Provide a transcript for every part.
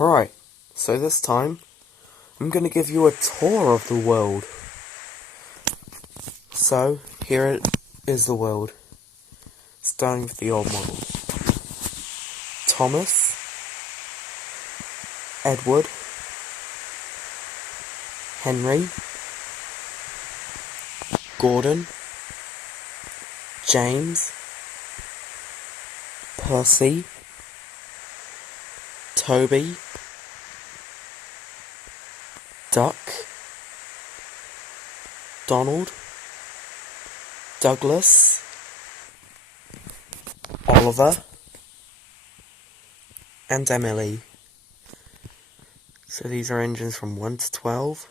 Alright, so this time, I'm going to give you a tour of the world. So, here it is the world. Starting with the old models. Thomas, Edward, Henry, Gordon, James, Percy, Toby, Duck, Donald, Douglas, Oliver, and Emily. So these are engines from 1 to 12.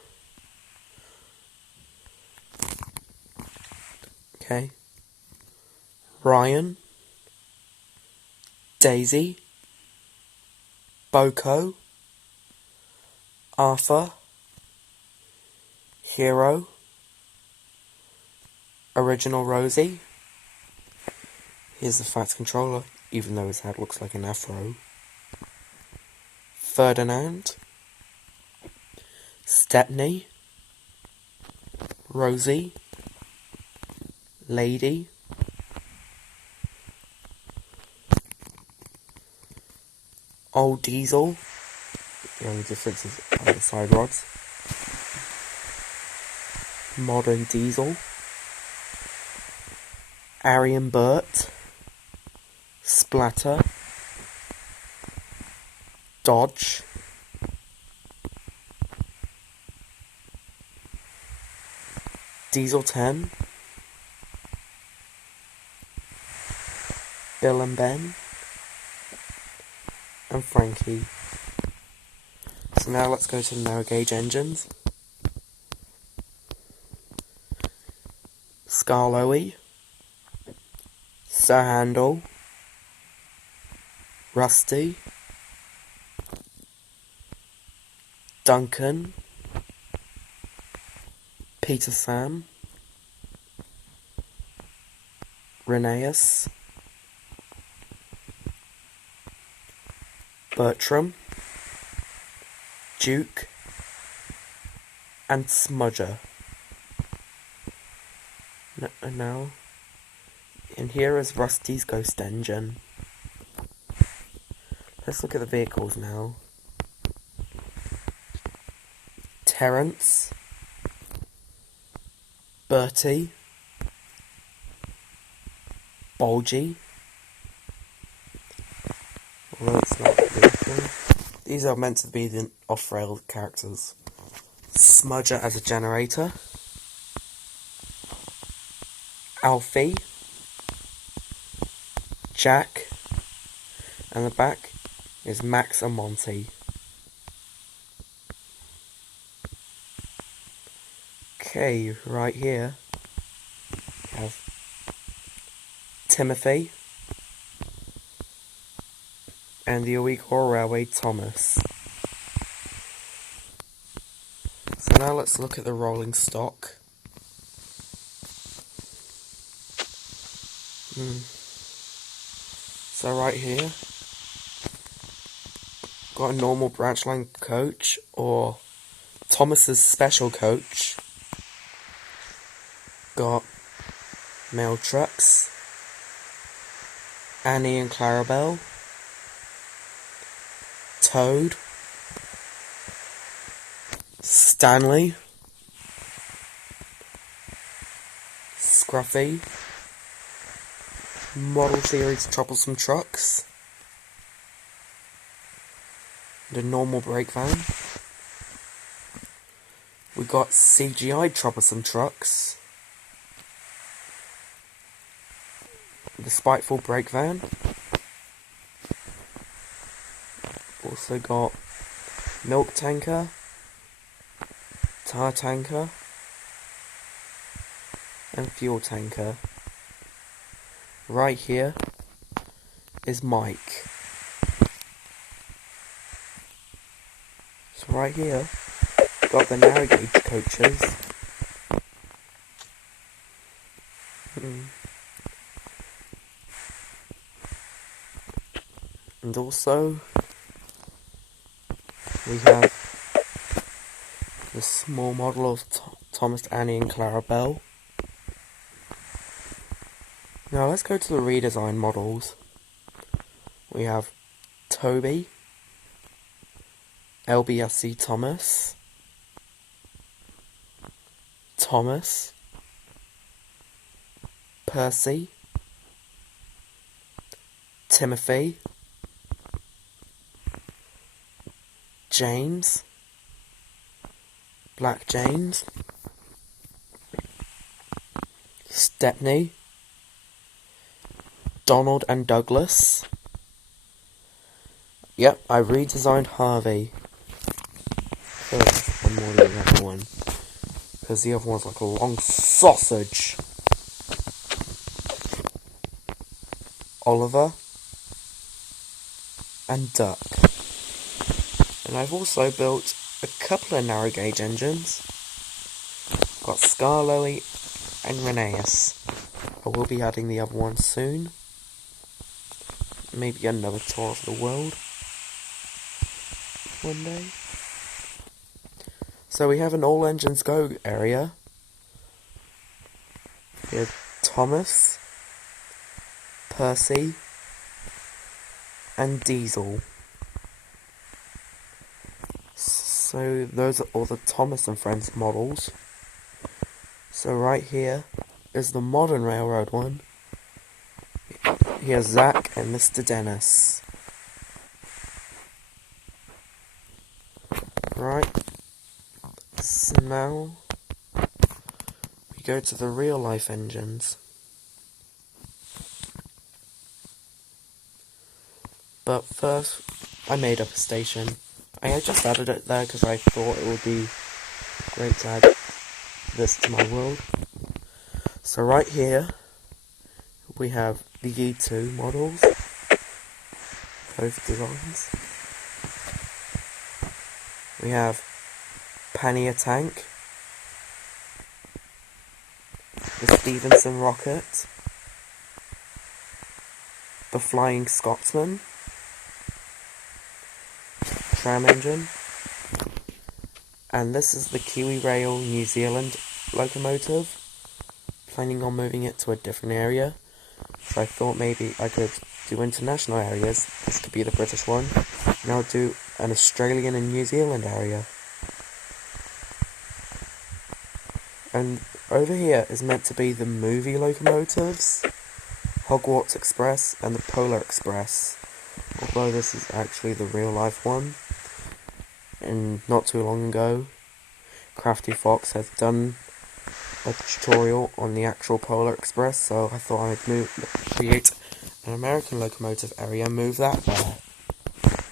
Okay. Ryan, Daisy, Boko, Arthur, Hero, Original Rosie. Here's the fax controller, even though his head looks like an afro. Ferdinand, Stepney, Rosie, Lady, Old Diesel, the only difference is the side rods, Modern Diesel, Arian Burt, Splatter, Dodge, Diesel 10, Bill and Ben, and Frankie. So now let's go to the narrow gauge engines. Skarloey, Sir Handel, Rusty, Duncan, Peter Sam, Rheneas, Bertram, Duke, and Smudger. Now, and here is Rusty's ghost engine. Let's look at the vehicles now. Terence, Bertie, Bulgy. Well, that's not vehicle. These are meant to be the off-rail characters. Smudger as a generator. Alfie, Jack, and the back is Max and Monty. Okay, right here we have Timothy and the Uyghur Railway Thomas. So now let's look at the rolling stock. So right here, got a normal branch line coach, or Thomas's special coach. Got mail trucks, Annie and Clarabelle, Toad, Stanley, Scruffy, Model Series Troublesome Trucks, and a normal brake van. We got CGI Troublesome Trucks, the Spiteful brake van. Also got Milk Tanker, Tire Tanker, and Fuel Tanker. Right here is Mike. So right here, got the narrow gauge coaches. And also we have the small model of Thomas, Annie and Clarabelle. Now let's go to the redesign models. We have Toby, LBSC Thomas, Thomas, Percy, Timothy, James, Black James, Stepney, Donald and Douglas. Yep, I redesigned Harvey. One more than the other one, because the other one's like a long sausage. Oliver and Duck. And I've also built a couple of narrow gauge engines. Got Scarloey and Rheneas. I will be adding the other one soon. Maybe another tour of the world one day. So we have an all engines go area. We have Thomas, Percy, and Diesel. So those are all the Thomas and Friends models. So right here is the modern railroad one. Here's Zach and Mr. Dennis. Right. So now we go to the real life engines. But first, I made up a station. I just added it there because I thought it would be great to add this to my world. So right here, we have the E2 models, both designs. We have Pannier Tank, the Stevenson Rocket, the Flying Scotsman, tram engine, and this is the Kiwi Rail New Zealand locomotive. Planning on moving it to a different area, so I thought maybe I could do international areas. This could be the British one, and I'll do an Australian and New Zealand area. And over here is meant to be the movie locomotives, Hogwarts Express and the Polar Express, although this is actually the real life one. And not too long ago, Crafty Fox has done a tutorial on the actual Polar Express, so I thought I'd create an American locomotive area, move that there,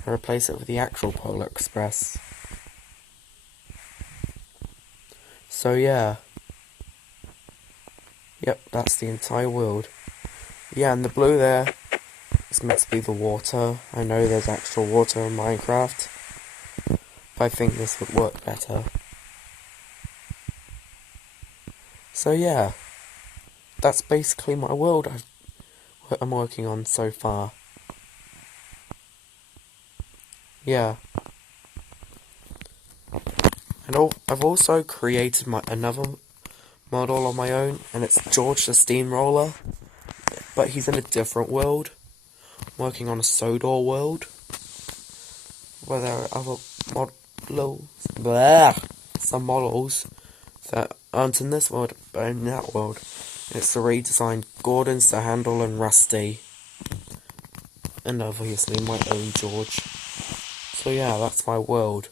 and replace it with the actual Polar Express. So yeah. Yep, that's the entire world. Yeah, and the blue there is meant to be the water. I know there's actual water in Minecraft, but I think this would work better. So yeah, that's basically my world I'm working on so far. Yeah. And I've also created another model on my own, and it's George the Steamroller, but he's in a different world. I'm working on a Sodor world, where there are other some models that aren't in this world, but in that world. It's the redesigned Gordon, Sir Handel and Rusty. And obviously my own George. So yeah, that's my world.